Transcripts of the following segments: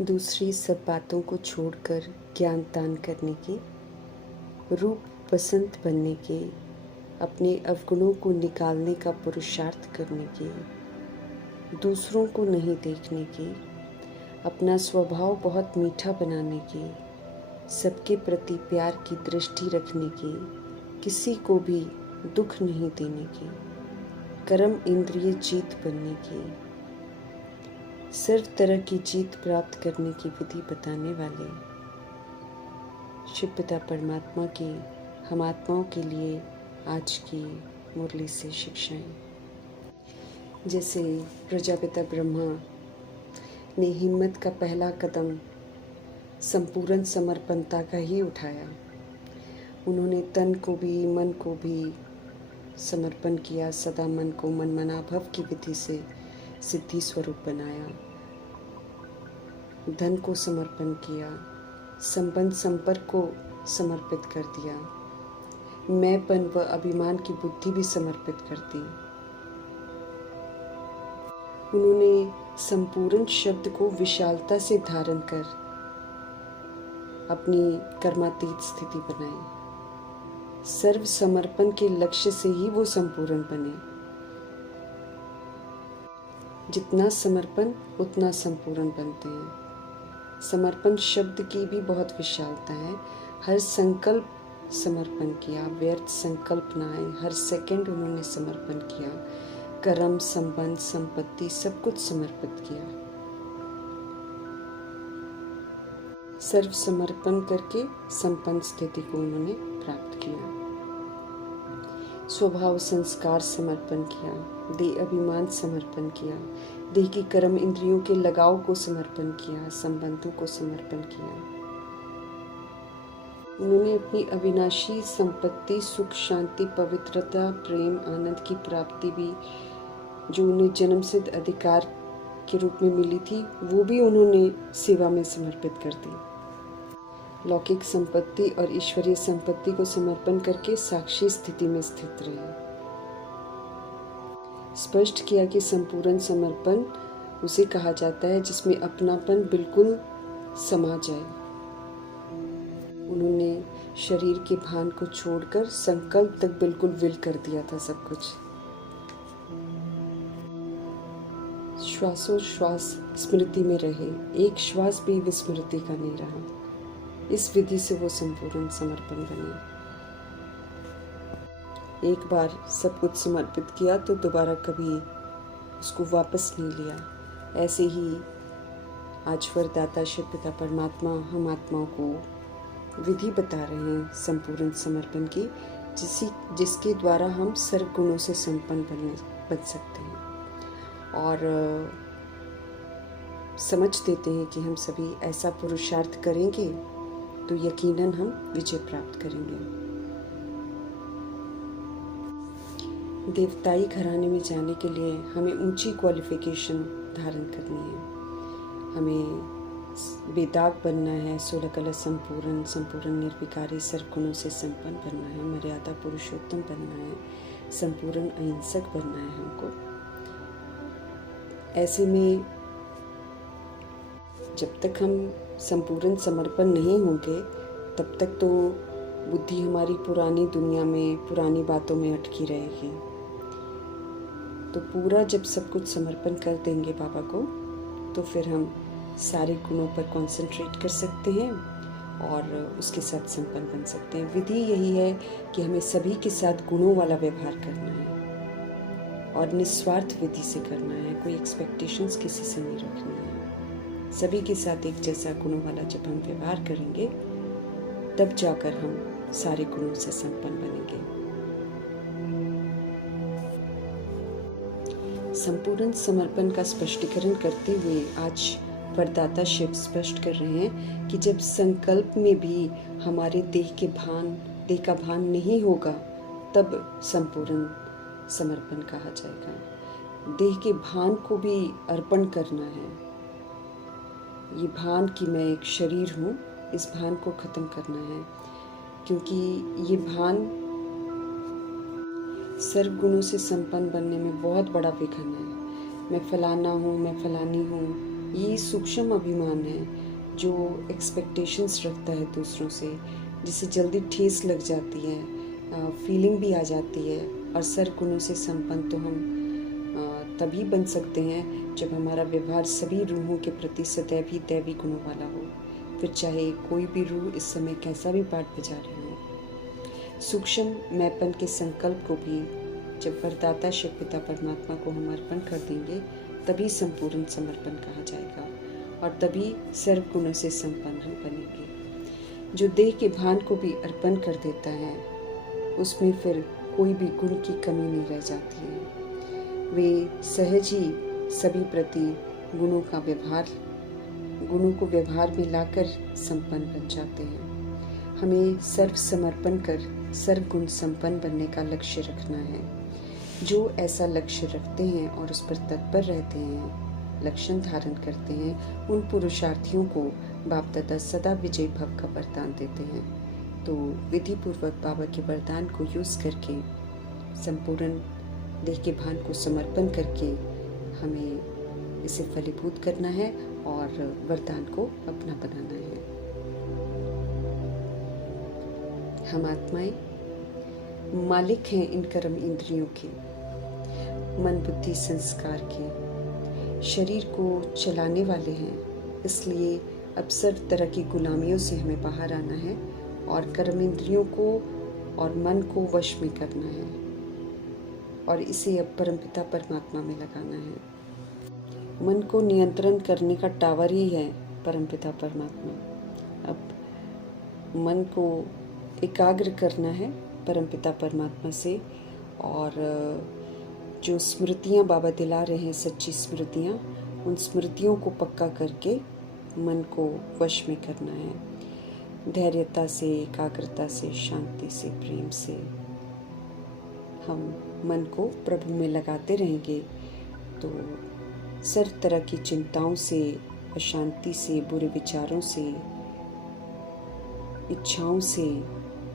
दूसरी सब बातों को छोड़कर ज्ञान दान करने के, रूप बसंत बनने के, अपने अवगुणों को निकालने का पुरुषार्थ करने के, दूसरों को नहीं देखने के, अपना स्वभाव बहुत मीठा बनाने के, सबके प्रति प्यार की दृष्टि रखने के, किसी को भी दुख नहीं देने के, कर्म इंद्रिय जीत बनने की, सर्व तरह की जीत प्राप्त करने की विधि बताने वाले शिव पिता परमात्मा की हम आत्माओं के लिए आज की मुरली से शिक्षाएं। जैसे प्रजापिता ब्रह्मा ने हिम्मत का पहला कदम संपूर्ण समर्पणता का ही उठाया। उन्होंने तन को भी मन को भी समर्पण किया, सदा मन को मनमनाभव की विधि से सिद्धि स्वरूप बनाया, धन को समर्पण किया, संबंध संपर्क को समर्पित कर दिया, मैंपन व अभिमान की बुद्धि भी समर्पित कर दी। उन्होंने संपूर्ण शब्द को विशालता से धारण कर अपनी कर्मातीत स्थिति बनाई। सर्व समर्पण के लक्ष्य से ही वो संपूर्ण बने। जितना समर्पण उतना संपूर्ण बनते हैं। समर्पण शब्द की भी बहुत विशालता है। हर संकल्प समर्पण किया, व्यर्थ संकल्प न आए। हर सेकंड उन्होंने समर्पण किया, कर्म, संबंध, संपत्ति सब कुछ समर्पित किया। सर्व समर्पण करके संपन्न स्थिति को उन्होंने प्राप्त किया। स्वभाव संस्कार समर्पण किया, देह अभिमान समर्पण किया, देह की कर्म इंद्रियों के लगाव को समर्पण किया, संबंधों को समर्पण किया। उन्होंने अपनी अविनाशी संपत्ति, सुख, शांति, पवित्रता, प्रेम, आनंद की प्राप्ति भी जो उन्हें जन्म सिद्ध अधिकार के रूप में मिली थी, वो भी उन्होंने सेवा में समर्पित कर दी। लौकिक संपत्ति और ईश्वरीय संपत्ति को समर्पण करके साक्षी स्थिति में स्थित रहे। स्पष्ट किया कि संपूर्ण समर्पण उसे कहा जाता है जिसमें अपनापन बिल्कुल समा जाए। उन्होंने शरीर के भान को छोड़कर संकल्प तक बिल्कुल विल कर दिया था सब कुछ। श्वासोश्वास स्मृति में रहे, एक श्वास भी विस्मृति का नहीं रहा। इस विधि से वो संपूर्ण समर्पण बने। एक बार सब कुछ समर्पित किया तो दोबारा कभी उसको वापस नहीं लिया। ऐसे ही आज वरदाता शिव पिता परमात्मा हम आत्माओं को विधि बता रहे हैं संपूर्ण समर्पण की, जिसके द्वारा हम सर्व गुणों से संपन्न बन सकते हैं। और समझ देते हैं कि हम सभी ऐसा पुरुषार्थ करेंगे तो यकीनन हम विजय प्राप्त करेंगे। देवताई घराने में जाने के लिए हमें ऊंची क्वालिफिकेशन धारण करनी है। हमें बेदाग बनना है, 16 कला संपूर्ण निर्विकारी सर्व गुणों से संपन्न बनना है, मर्यादा पुरुषोत्तम बनना है, संपूर्ण अहिंसक बनना है हमको। ऐसे में जब तक हम संपूर्ण समर्पण नहीं होंगे तब तक तो बुद्धि हमारी पुरानी दुनिया में, पुरानी बातों में अटकी रहेगी। तो पूरा जब सब कुछ समर्पण कर देंगे बाबा को, तो फिर हम सारे गुणों पर कंसंट्रेट कर सकते हैं और उसके साथ संपन्न बन सकते हैं। विधि यही है कि हमें सभी के साथ गुणों वाला व्यवहार करना है और निस्वार्थ विधि से करना है। कोई एक्सपेक्टेशंस किसी से नहीं रखनी है। सभी के साथ एक जैसा गुणों वाला जब हम व्यवहार करेंगे तब जाकर हम सारे गुणों से संपन्न बनेंगे। संपूर्ण समर्पण का स्पष्टीकरण करते हुए आज वरदाता शिव स्पष्ट कर रहे हैं कि जब संकल्प में भी हमारे देह का भान नहीं होगा तब संपूर्ण समर्पण कहा जाएगा। देह के भान को भी अर्पण करना है। ये भान कि मैं एक शरीर हूँ, इस भान को ख़त्म करना है, क्योंकि ये भान सर्व गुणों से संपन्न बनने में बहुत बड़ा विघ्न है। मैं फलाना हूँ, मैं फलानी हूँ, ये सूक्ष्म अभिमान है जो एक्सपेक्टेशंस रखता है दूसरों से, जिसे जल्दी ठेस लग जाती है, फीलिंग भी आ जाती है। और सर्वगुणों से संपन्न तो हम तभी बन सकते हैं जब हमारा व्यवहार सभी रूहों के प्रति सदैव ही दैवी गुणों वाला हो, फिर चाहे कोई भी रूह इस समय कैसा भी पाठ बजा रही हो। सूक्ष्म मैंपन के संकल्प को भी जब वरदाता शिव पिता परमात्मा को हम अर्पण कर देंगे, तभी संपूर्ण समर्पण कहा जाएगा और तभी सर्व गुणों से संपन्न हम बनेंगे। जो देह के भान को भी अर्पण कर देता है, उसमें फिर कोई भी गुण की कमी नहीं रह जाती है। वे सहज ही सभी प्रति गुणों को व्यवहार में लाकर संपन्न बन जाते हैं। हमें सर्व समर्पण कर सर्व गुण संपन्न बनने का लक्ष्य रखना है। जो ऐसा लक्ष्य रखते हैं और उस पर तत्पर रहते हैं, लक्षण धारण करते हैं, उन पुरुषार्थियों को बाप दादा सदा विजय भव का वरदान देते हैं। तो विधि पूर्वक बाबा के वरदान को यूज करके संपूर्ण देह के भान को समर्पण करके हमें इसे फलीभूत करना है और वरदान को अपना बनाना है। हम आत्माएं मालिक हैं इन कर्म इंद्रियों के, मन बुद्धि संस्कार के, शरीर को चलाने वाले हैं। इसलिए अब सर्व तरह की गुलामियों से हमें बाहर आना है और कर्म इंद्रियों को और मन को वश में करना है और इसे अब परमपिता परमात्मा में लगाना है। मन को नियंत्रण करने का टावर ही है परमपिता परमात्मा। अब मन को एकाग्र करना है परमपिता परमात्मा से, और जो स्मृतियाँ बाबा दिला रहे हैं, सच्ची स्मृतियाँ, उन स्मृतियों को पक्का करके मन को वश में करना है। धैर्यता से, एकाग्रता से, शांति से, प्रेम से हम मन को प्रभु में लगाते रहेंगे तो सर्व तरह की चिंताओं से, अशांति से, बुरे विचारों से, इच्छाओं से,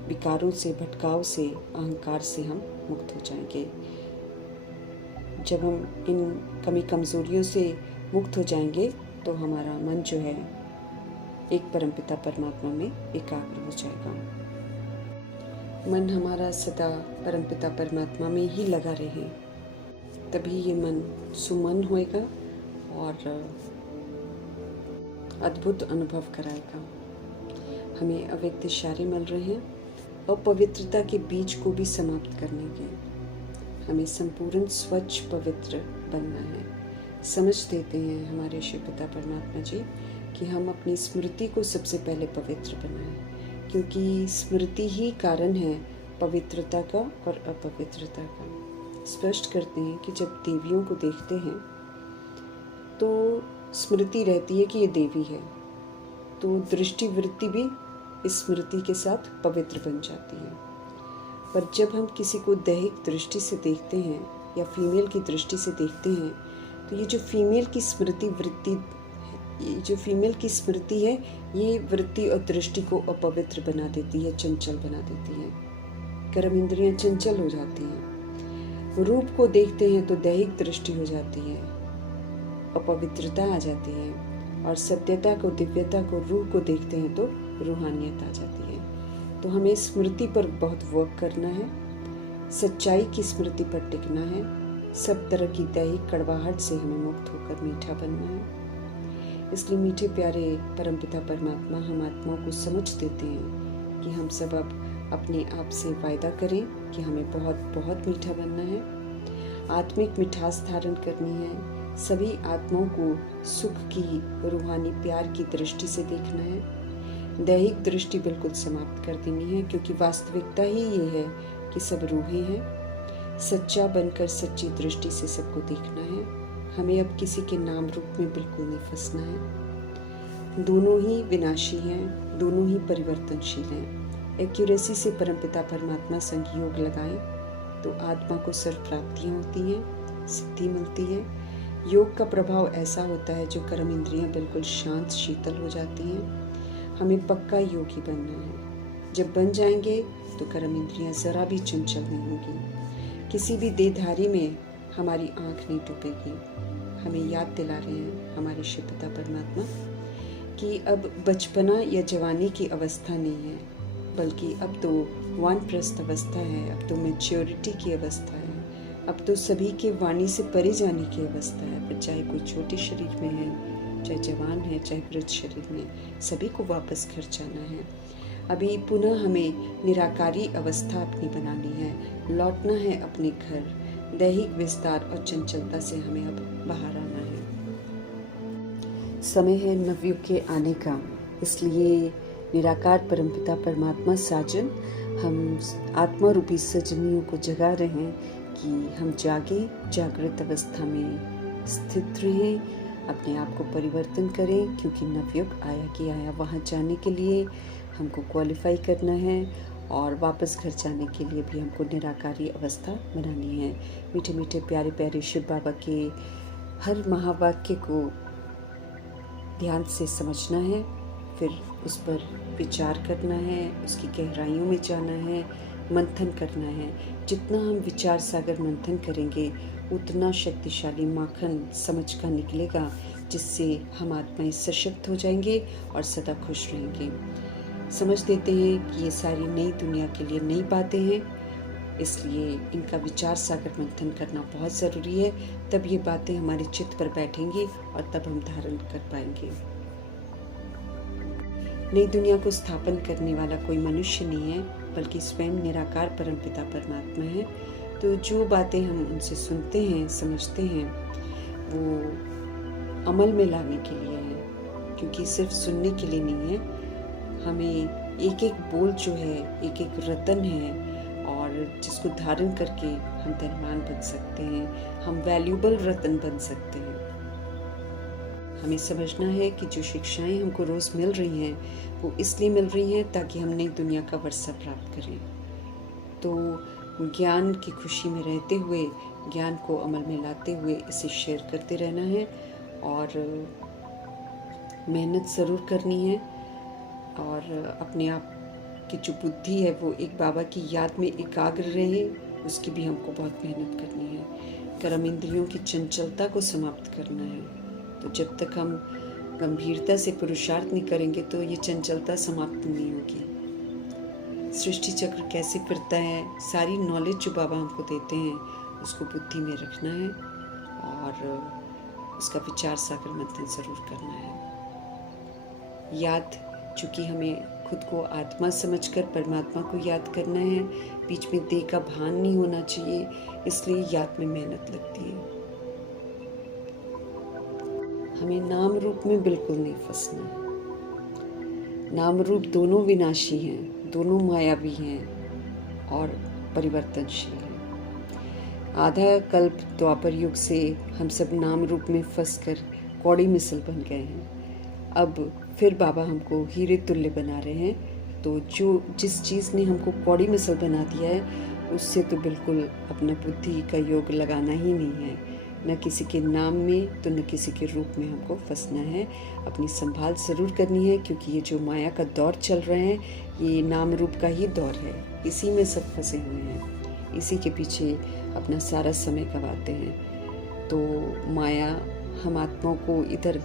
विकारों से, भटकाव से, अहंकार से हम मुक्त हो जाएंगे। जब हम इन कमी कमजोरियों से मुक्त हो जाएंगे तो हमारा मन जो है एक परमपिता परमात्मा में एकाग्र हो जाएगा। मन हमारा सदा परमपिता परमात्मा में ही लगा रहे, तभी ये मन सुमन होएगा और अद्भुत अनुभव कराएगा। हमें अव्यक्त इशारे मिल रहे हैं अपवित्रता के बीज को भी समाप्त करने के। हमें संपूर्ण स्वच्छ पवित्र बनना है। समझ देते हैं हमारे शिव पिता परमात्मा जी कि हम अपनी स्मृति को सबसे पहले पवित्र बनाएं, क्योंकि स्मृति ही कारण है पवित्रता का और अपवित्रता का। स्पष्ट करते हैं कि जब देवियों को देखते हैं तो स्मृति रहती है कि ये देवी है, तो दृष्टि वृत्ति भी इस स्मृति के साथ पवित्र बन जाती है। पर जब हम किसी को दैहिक दृष्टि से देखते हैं या फीमेल की दृष्टि से देखते हैं, तो ये जो फीमेल की स्मृति है, ये वृत्ति और दृष्टि को अपवित्र बना देती है, चंचल बना देती है। कर्म इंद्रियां चंचल हो जाती हैं। रूप को देखते हैं तो दैहिक दृष्टि हो जाती है, अपवित्रता आ जाती है, और सत्यता को, दिव्यता को, रूह को देखते हैं तो रूहानियत आ जाती है। तो हमें स्मृति पर बहुत वर्क करना है, सच्चाई की स्मृति पर टिकना है। सब तरह की दैहिक कड़वाहट से हमें मुक्त होकर मीठा बनना है। इसलिए मीठे प्यारे परमपिता परमात्मा हम आत्माओं को समझ देते हैं कि हम सब अब अपने आप से वायदा करें कि हमें बहुत बहुत मीठा बनना है, आत्मिक मिठास धारण करनी है, सभी आत्माओं को सुख की, रूहानी प्यार की दृष्टि से देखना है। दैहिक दृष्टि बिल्कुल समाप्त कर देनी है, क्योंकि वास्तविकता ही ये है कि सब रूहें हैं। सच्चा बनकर सच्ची दृष्टि से सबको देखना है। हमें अब किसी के नाम रूप में बिल्कुल नहीं फंसना है। दोनों ही विनाशी हैं, दोनों ही परिवर्तनशील हैं। एक्यूरेसी से परमपिता परमात्मा संग योग लगाएं तो आत्मा को सर्व प्राप्तियाँ होती हैं, सिद्धि मिलती है। योग का प्रभाव ऐसा होता है जो कर्म इंद्रियां बिल्कुल शांत शीतल हो जाती हैं। हमें पक्का योगी बनना है। जब बन जाएंगे तो कर्म इंद्रियां जरा भी चंचल नहीं होगी, किसी भी देहधारी में हमारी आंख नहीं डूबेगी। हमें याद दिला रहे हैं हमारे शिव पिता परमात्मा कि अब बचपना या जवानी की अवस्था नहीं है, बल्कि अब तो वानप्रस्थ अवस्था है, अब तो मैच्योरिटी की अवस्था है, अब तो सभी के वाणी से परे जाने की अवस्था है। पर चाहे कोई छोटे शरीर में है, चाहे जवान है, चाहे वृद्ध शरीर में, सभी को वापस घर जाना है। अभी पुनः हमें निराकारी अवस्था अपनी बनानी है, लौटना है अपने घर। दैहिक विस्तार और चंचलता से हमें अब बाहर आना है। समय है नवयुग के आने का, इसलिए निराकार परमपिता परमात्मा साजन हम आत्मा रूपी सजनियों को जगा रहे हैं कि हम जागे, जागृत अवस्था में स्थित रहें, अपने आप को परिवर्तन करें, क्योंकि नवयुग आया कि आया। वहाँ जाने के लिए हमको क्वालिफाई करना है और वापस घर जाने के लिए भी हमको निराकारी अवस्था बनानी है। मीठे मीठे प्यारे प्यारे शिव बाबा के हर महावाक्य को ध्यान से समझना है, फिर उस पर विचार करना है, उसकी गहराइयों में जाना है, मंथन करना है। जितना हम विचार सागर मंथन करेंगे उतना शक्तिशाली माखन समझ का निकलेगा, जिससे हम आत्माएं सशक्त हो जाएंगे और सदा खुश रहेंगे। समझ देते हैं कि ये सारी नई दुनिया के लिए नई बातें हैं, इसलिए इनका विचार सागर मंथन करना बहुत ज़रूरी है। तब ये बातें हमारे चित्त पर बैठेंगी और तब हम धारण कर पाएंगे। नई दुनिया को स्थापन करने वाला कोई मनुष्य नहीं है, बल्कि स्वयं निराकार परमपिता परमात्मा है। तो जो बातें हम उनसे सुनते हैं, समझते हैं, वो अमल में लाने के लिए है, क्योंकि सिर्फ सुनने के लिए नहीं है। हमें एक एक बोल जो है एक एक रतन है, और जिसको धारण करके हम धनवान बन सकते हैं, हम वैल्यूबल रतन बन सकते हैं। हमें समझना है कि जो शिक्षाएं हमको रोज़ मिल रही हैं वो इसलिए मिल रही हैं ताकि हम नई दुनिया का वर्षा प्राप्त करें। तो ज्ञान की खुशी में रहते हुए, ज्ञान को अमल में लाते हुए इसे शेयर करते रहना है, और मेहनत ज़रूर करनी है, और अपने आप की जो बुद्धि है वो एक बाबा की याद में एकाग्र रहे, उसकी भी हमको बहुत मेहनत करनी है। कर्म इंद्रियों की चंचलता को समाप्त करना है। तो जब तक हम गंभीरता से पुरुषार्थ नहीं करेंगे तो ये चंचलता समाप्त नहीं होगी। सृष्टि चक्र कैसे फिरता है, सारी नॉलेज जो बाबा हमको देते हैं उसको बुद्धि में रखना है, और उसका विचार सागर मंथन ज़रूर करना है। याद, चूँकि हमें खुद को आत्मा समझकर परमात्मा को याद करना है, बीच में देह का भान नहीं होना चाहिए, इसलिए याद में मेहनत लगती है। हमें नाम रूप में बिल्कुल नहीं फंसना है। नाम रूप दोनों विनाशी हैं, दोनों मायावी हैं और परिवर्तनशील हैं। आधा कल्प द्वापर युग से हम सब नाम रूप में फंसकर कौड़ी मिसल बन गए हैं। अब फिर बाबा हमको हीरे तुल्य बना रहे हैं। तो जिस चीज़ ने हमको कौड़ी मिसल बना दिया है उससे तो बिल्कुल अपना बुद्धि का योग लगाना ही नहीं है। न किसी के नाम में तो न किसी के रूप में हमको फंसना है। अपनी संभाल ज़रूर करनी है, क्योंकि ये जो माया का दौर चल रहा है ये नाम रूप का ही दौर है। इसी में सब फंसे हुए हैं, इसी के पीछे अपना सारा समय गंवाते हैं। तो माया हम आत्माओं को इधर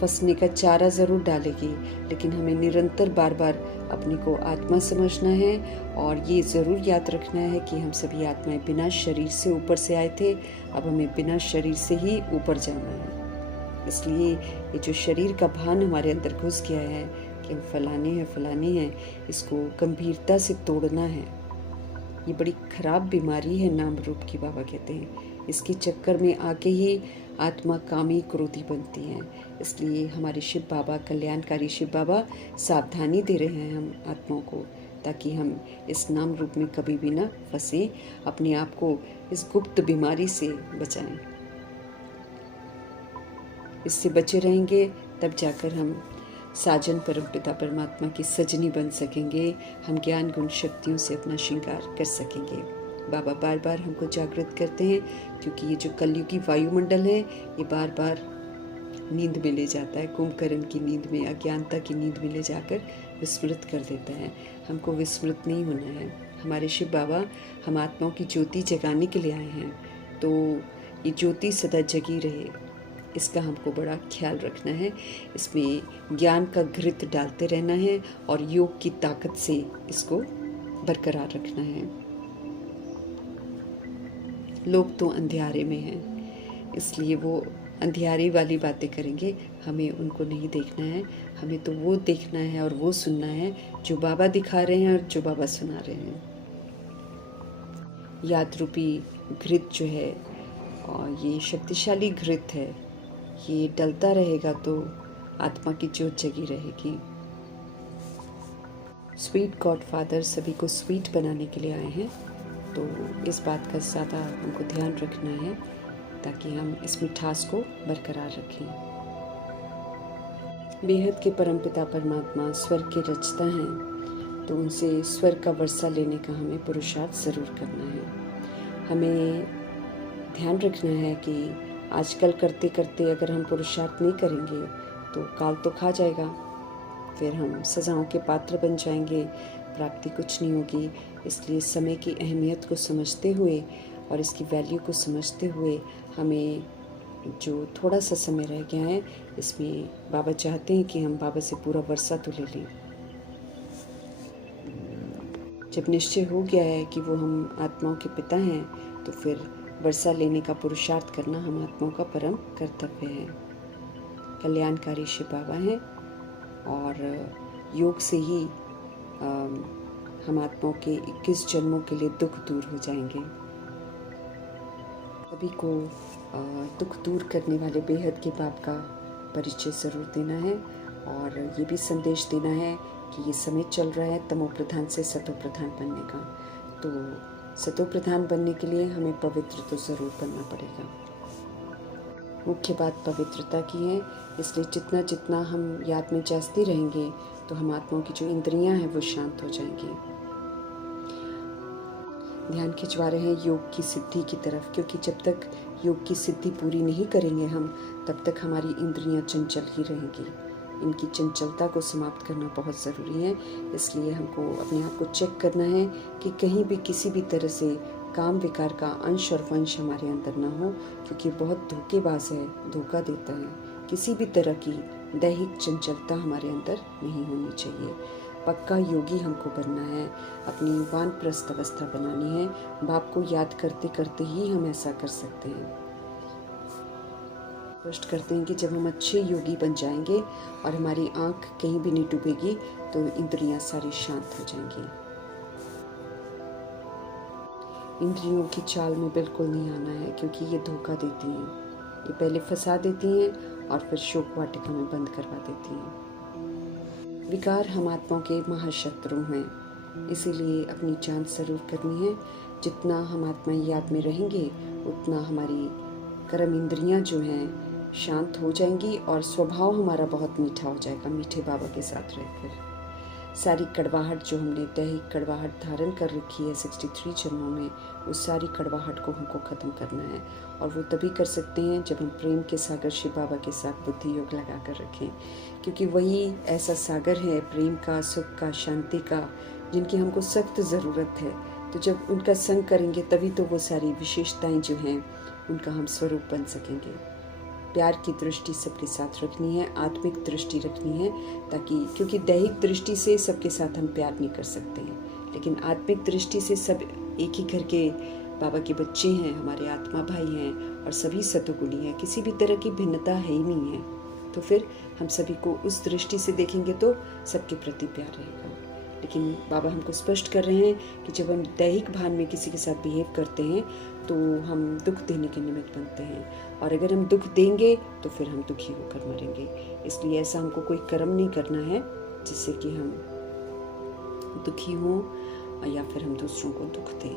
फंसने का चारा ज़रूर डालेगी, लेकिन हमें निरंतर बार बार अपने को आत्मा समझना है, और ये ज़रूर याद रखना है कि हम सभी आत्माएं बिना शरीर से ऊपर से आए थे, अब हमें बिना शरीर से ही ऊपर जाना है। इसलिए ये जो शरीर का भान हमारे अंदर घुस गया है कि हम फलाने हैं, इसको गंभीरता से तोड़ना है। ये बड़ी खराब बीमारी है नाम रूप की, बाबा कहते हैं। इसके चक्कर में आके ही आत्मा कामी क्रोधी बनती है। इसलिए हमारे शिव बाबा, कल्याणकारी शिव बाबा सावधानी दे रहे हैं हम आत्माओं को, ताकि हम इस नाम रूप में कभी भी ना फंसे, अपने आप को इस गुप्त बीमारी से बचाएं। इससे बचे रहेंगे तब जाकर हम साजन परमपिता परमात्मा की सजनी बन सकेंगे, हम ज्ञान गुण शक्तियों से अपना श्रृंगार कर सकेंगे। बाबा बार बार हमको जागृत करते हैं, क्योंकि ये जो कलयुगी वायुमंडल है ये बार बार नींद में ले जाता है, कुंभकर्ण की नींद में, अज्ञानता की नींद में ले जाकर विस्मृत कर देता है। हमको विस्मृत नहीं होना है। हमारे शिव बाबा हम आत्माओं की ज्योति जगाने के लिए आए हैं, तो ये ज्योति सदा जगी रहे। इसका हमको बड़ा ख्याल रखना है। इसमें ज्ञान का घृत डालते रहना है और योग की ताकत से इसको बरकरार रखना है। लोग तो अंधियारे में हैं, इसलिए वो अंधियारे वाली बातें करेंगे, हमें उनको नहीं देखना है। हमें तो वो देखना है और वो सुनना है जो बाबा दिखा रहे हैं और जो बाबा सुना रहे हैं। याद रूपी घृत जो है, और ये शक्तिशाली घृत है, ये डलता रहेगा तो आत्मा की ज्योत जगी रहेगी। स्वीट गॉडफादर सभी को स्वीट बनाने के लिए आए हैं, तो इस बात का ज़्यादा हमको ध्यान रखना है ताकि हम इस मिठास को बरकरार रखें। बेहद के परमपिता परमात्मा स्वर्ग के रचता हैं, तो उनसे स्वर्ग का वर्षा लेने का हमें पुरुषार्थ ज़रूर करना है। हमें ध्यान रखना है कि आजकल करते करते अगर हम पुरुषार्थ नहीं करेंगे तो काल तो खा जाएगा, फिर हम सज़ाओं के पात्र बन जाएंगे, प्राप्ति कुछ नहीं होगी। इसलिए समय की अहमियत को समझते हुए और इसकी वैल्यू को समझते हुए हमें जो थोड़ा सा समय रह गया है, इसमें बाबा चाहते हैं कि हम बाबा से पूरा वर्षा तो ले लें। जब निश्चय हो गया है कि वो हम आत्माओं के पिता हैं, तो फिर वर्षा लेने का पुरुषार्थ करना हम आत्माओं का परम कर्तव्य है। कल्याणकारी शिव बाबा हैं और योग से ही हम आत्माओं के 21 जन्मों के लिए दुख दूर हो जाएंगे। सभी को दुख दूर करने वाले बेहद के बाप का परिचय ज़रूर देना है और ये भी संदेश देना है कि ये समय चल रहा है तमो प्रधान से सतो प्रधान बनने का। तो सतो प्रधान बनने के लिए हमें पवित्र तो ज़रूर बनना पड़ेगा। मुख्य बात पवित्रता की है, इसलिए जितना जितना हम याद में जागते रहेंगे तो हम आत्माओं की जो इंद्रियां हैं वो शांत हो जाएंगी। ध्यान खिंचवा रहे हैं योग की सिद्धि की तरफ, क्योंकि जब तक योग की सिद्धि पूरी नहीं करेंगे हम, तब तक हमारी इंद्रियां चंचल ही रहेंगी। इनकी चंचलता को समाप्त करना बहुत ज़रूरी है। इसलिए हमको अपने आप को चेक करना है कि कहीं भी किसी भी तरह से काम विकार का अंश और वंश हमारे अंदर ना हो, क्योंकि बहुत धोखेबाज है, धोखा देता है। किसी भी तरह की दैहिक चंचलता हमारे अंदर नहीं होनी चाहिए। पक्का योगी हमको बनना है, अपनी वानप्रस्थ अवस्था बनानी है। बाप को याद करते करते ही हम ऐसा कर सकते हैं। स्पष्ट करते हैं कि जब हम अच्छे योगी बन जाएंगे और हमारी आंख कहीं भी नहीं डूबेगी तो इंद्रियां सारी शांत हो जाएंगी। इंद्रियों की चाल में बिल्कुल नहीं आना है, क्योंकि ये धोखा देती हैं। ये पहले फंसा देती हैं और फिर शोक वाटिका में बंद करवा देती हैं। विकार हम आत्माओं के महाशत्रु हैं, इसीलिए अपनी जांच ज़रूर करनी है। जितना हम आत्मा याद में रहेंगे उतना हमारी कर्म इंद्रियां जो हैं शांत हो जाएंगी और स्वभाव हमारा बहुत मीठा हो जाएगा, मीठे बाबा के साथ रहकर। सारी कड़वाहट जो हमने दैहिक कड़वाहट धारण कर रखी है 63 जन्मों में, उस सारी कड़वाहट को हमको ख़त्म करना है। और वो तभी कर सकते हैं जब हम प्रेम के सागर शिव बाबा के साथ बुद्धि योग लगा कर रखें, क्योंकि वही ऐसा सागर है प्रेम का, सुख का, शांति का, जिनकी हमको सख्त ज़रूरत है। तो जब उनका संग करेंगे तभी तो वो सारी विशेषताएं जो हैं उनका हम स्वरूप बन सकेंगे। प्यार की दृष्टि सबके साथ रखनी है, आत्मिक दृष्टि रखनी है, ताकि क्योंकि दैहिक दृष्टि से सबके साथ हम प्यार नहीं कर सकते हैं, लेकिन आत्मिक दृष्टि से सब एक ही घर के बाबा के बच्चे हैं, हमारे आत्मा भाई हैं और सभी सतोगुणी हैं। किसी भी तरह की भिन्नता है ही नहीं है। तो फिर हम सभी को उस दृष्टि से देखेंगे तो सबके प्रति प्यार रहेगा। लेकिन बाबा हमको स्पष्ट कर रहे हैं कि जब हम दैहिक भान में किसी के साथ बिहेव करते हैं तो हम दुख देने के निमित्त बनते हैं, और अगर हम दुख देंगे तो फिर हम दुखी होकर मरेंगे। इसलिए ऐसा हमको कोई कर्म नहीं करना है जिससे कि हम दुखी हों या फिर हम दूसरों को दुख दें।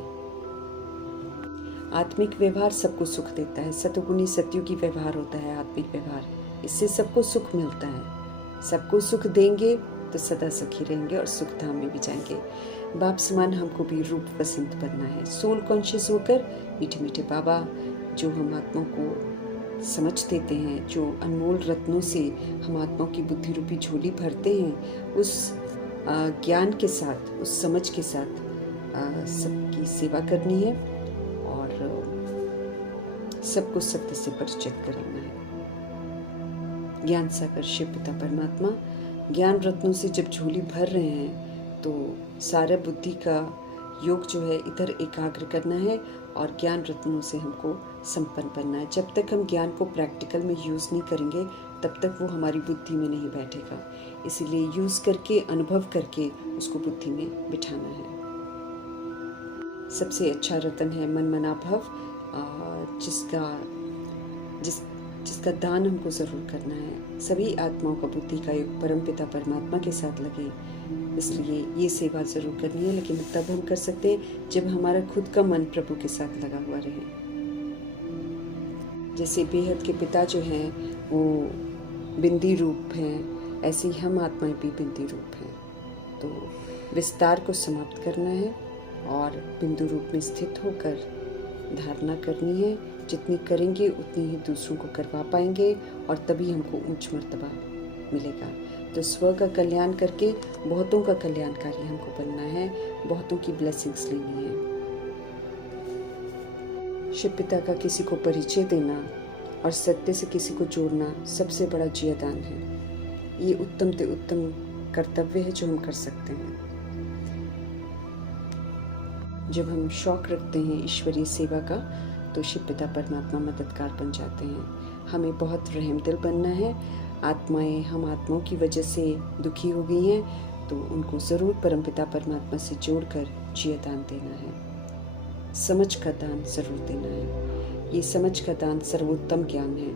आत्मिक व्यवहार सबको सुख देता है, सतोगुणी सत्युगी व्यवहार होता है आत्मिक व्यवहार, इससे सबको सुख मिलता है। सबको सुख देंगे तो सदा सखी रहेंगे और सुख धाम में भी जाएंगे। बाप समान हमको भी रूप पसंद बनना है, सोल कॉन्शियस होकर मीठे मीठे बाबा जो हम आत्माओं को समझ देते हैं, जो अनमोल रत्नों से हम आत्माओं की बुद्धि रूपी झोली भरते हैं, उस ज्ञान के साथ, उस समझ के साथ सबकी सेवा करनी है और सबको सत्य से परिचित कराना है। ज्ञान सागर शिव पिता परमात्मा ज्ञान रत्नों से जब झोली भर रहे हैं तो सारा बुद्धि का योग जो है इधर एकाग्र करना है और ज्ञान रत्नों से हमको संपन्न बनना है। जब तक हम ज्ञान को प्रैक्टिकल में यूज़ नहीं करेंगे तब तक वो हमारी बुद्धि में नहीं बैठेगा। इसीलिए यूज़ करके, अनुभव करके उसको बुद्धि में बिठाना है। सबसे अच्छा रतन है मन मना भव, जिसका दान हमको ज़रूर करना है। सभी आत्माओं का बुद्धि का योग परमपिता परमात्मा के साथ लगे, इसलिए ये सेवा ज़रूर करनी है। लेकिन तब हम कर सकते हैं जब हमारा खुद का मन प्रभु के साथ लगा हुआ रहे। जैसे बेहद के पिता जो हैं वो बिंदी रूप हैं, ऐसे ही हम आत्माएं भी बिंदी रूप हैं। तो विस्तार को समाप्त करना है और बिंदु रूप में स्थित होकर धारणा करनी है। जितनी करेंगे उतनी ही दूसरों को करवा पाएंगे और तभी हमको उच्च मर्तबा मिलेगा। तो स्व का कल्याण करके बहुतों का कल्याणकारी हमको बनना है, बहुतों की ब्लेसिंग्स लेनी है। शिव पिता का किसी को परिचय देना और सत्य से किसी को जोड़ना सबसे बड़ा जियादान है। ये उत्तम से उत्तम कर्तव्य है जो हम कर सकते हैं। जब हम शौक रखते हैं ईश्वरीय सेवा का तो शिव पिता परमात्मा मददगार बन जाते हैं। हमें बहुत रहमदिल बनना है। हम आत्माओं की वजह से दुखी हो गई हैं तो उनको ज़रूर परमपिता परमात्मा से जोड़कर जियादान देना है। समझ का दान ज़रूर देना है। ये समझ का दान सर्वोत्तम ज्ञान है।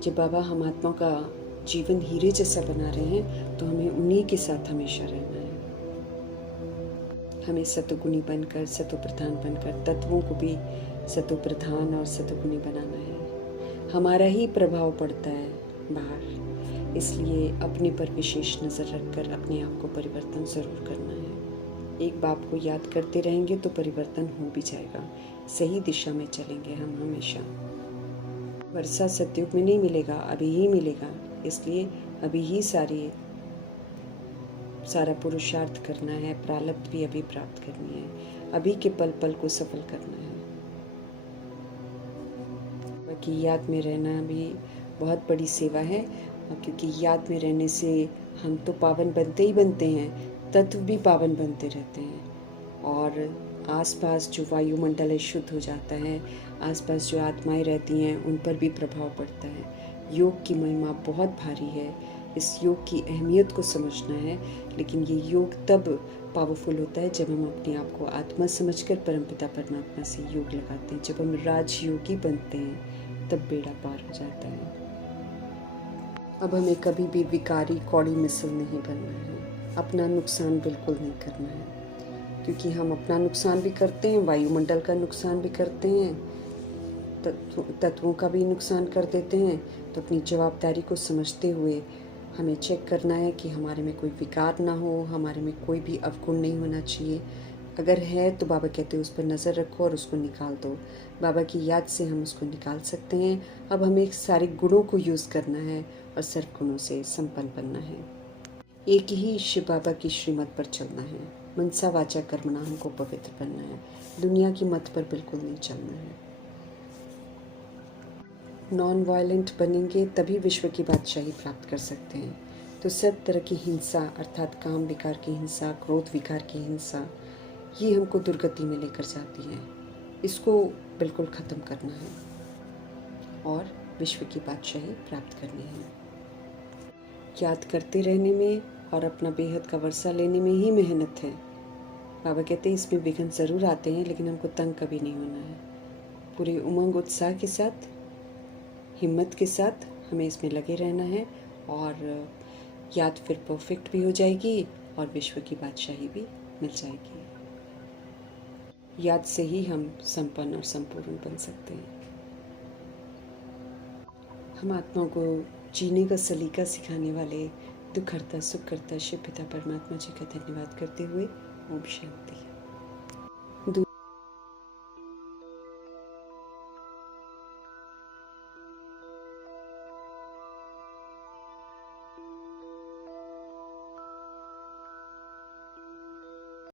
जब बाबा हम आत्मा का जीवन हीरे जैसा बना रहे हैं तो हमें उन्हीं के साथ हमेशा रहना है। हमें सतोगुणी बनकर, सतोप्रधान बनकर तत्वों को भी सतोप्रधान और सतोगुणी बनाना है। हमारा ही प्रभाव पड़ता है बाहर, इसलिए अपने पर विशेष नज़र रखकर अपने आप को परिवर्तन ज़रूर करना है। एक बाप को याद करते रहेंगे तो परिवर्तन हो भी जाएगा। सही दिशा में चलेंगे हम हमेशा। वर्षा सतयुग में नहीं मिलेगा, अभी ही मिलेगा। इसलिए अभी ही सारा पुरुषार्थ करना है, प्रारब्ध भी अभी प्राप्त करनी है, अभी के पल पल को सफल करना है। बाकी याद में रहना भी बहुत बड़ी सेवा है, क्योंकि याद में रहने से हम तो पावन बनते ही बनते हैं, तत्व भी पावन बनते रहते हैं और आसपास जो वायुमंडल है शुद्ध हो जाता है। आसपास जो आत्माएं रहती हैं उन पर भी प्रभाव पड़ता है। योग की महिमा बहुत भारी है। इस योग की अहमियत को समझना है। लेकिन ये योग तब पावरफुल होता है जब हम अपने आप को आत्मा समझकर परमपिता परमात्मा से योग लगाते हैं। जब हम राजयोगी बनते हैं तब बेड़ा पार हो जाता है। अब हमें कभी भी विकारी कौड़ी मिसल नहीं बनना है। अपना नुकसान बिल्कुल नहीं करना है, क्योंकि हम अपना नुकसान भी करते हैं, वायुमंडल का नुकसान भी करते हैं, तत्वों का भी नुकसान कर देते हैं। तो अपनी जवाबदारी को समझते हुए हमें चेक करना है कि हमारे में कोई विकार ना हो, हमारे में कोई भी अवगुण नहीं होना चाहिए। अगर है तो बाबा कहते हैं उस पर नज़र रखो और उसको निकाल दो। बाबा की याद से हम उसको निकाल सकते हैं। अब हमें सारे गुणों को यूज़ करना है और सर्व गुणों से संपन्न बनना है। एक ही शिव बाबा की श्रीमत पर चलना है। मनसा वाचा कर्मणा हमको पवित्र बनना है। दुनिया की मत पर बिल्कुल नहीं चलना है। नॉन वायलेंट बनेंगे तभी विश्व की बादशाही प्राप्त कर सकते हैं। तो सब तरह की हिंसा, अर्थात काम विकार की हिंसा, क्रोध विकार की हिंसा, ये हमको दुर्गति में लेकर जाती है। इसको बिल्कुल ख़त्म करना है और विश्व की बादशाही प्राप्त करनी है। याद करते रहने में और अपना बेहद का वर्षा लेने में ही मेहनत है। बाबा कहते हैं इसमें विघ्न ज़रूर आते हैं, लेकिन हमको तंग कभी नहीं होना है। पूरे उमंग उत्साह के साथ, हिम्मत के साथ हमें इसमें लगे रहना है और याद फिर परफेक्ट भी हो जाएगी और विश्व की बादशाही भी मिल जाएगी। याद से ही हम संपन्न और संपूर्ण बन सकते हैं। हम आत्माओं को जीने का सलीका सिखाने वाले दुख हरता सुख करता शिव पिता परमात्मा जी का धन्यवाद करते हुए ओम शांति।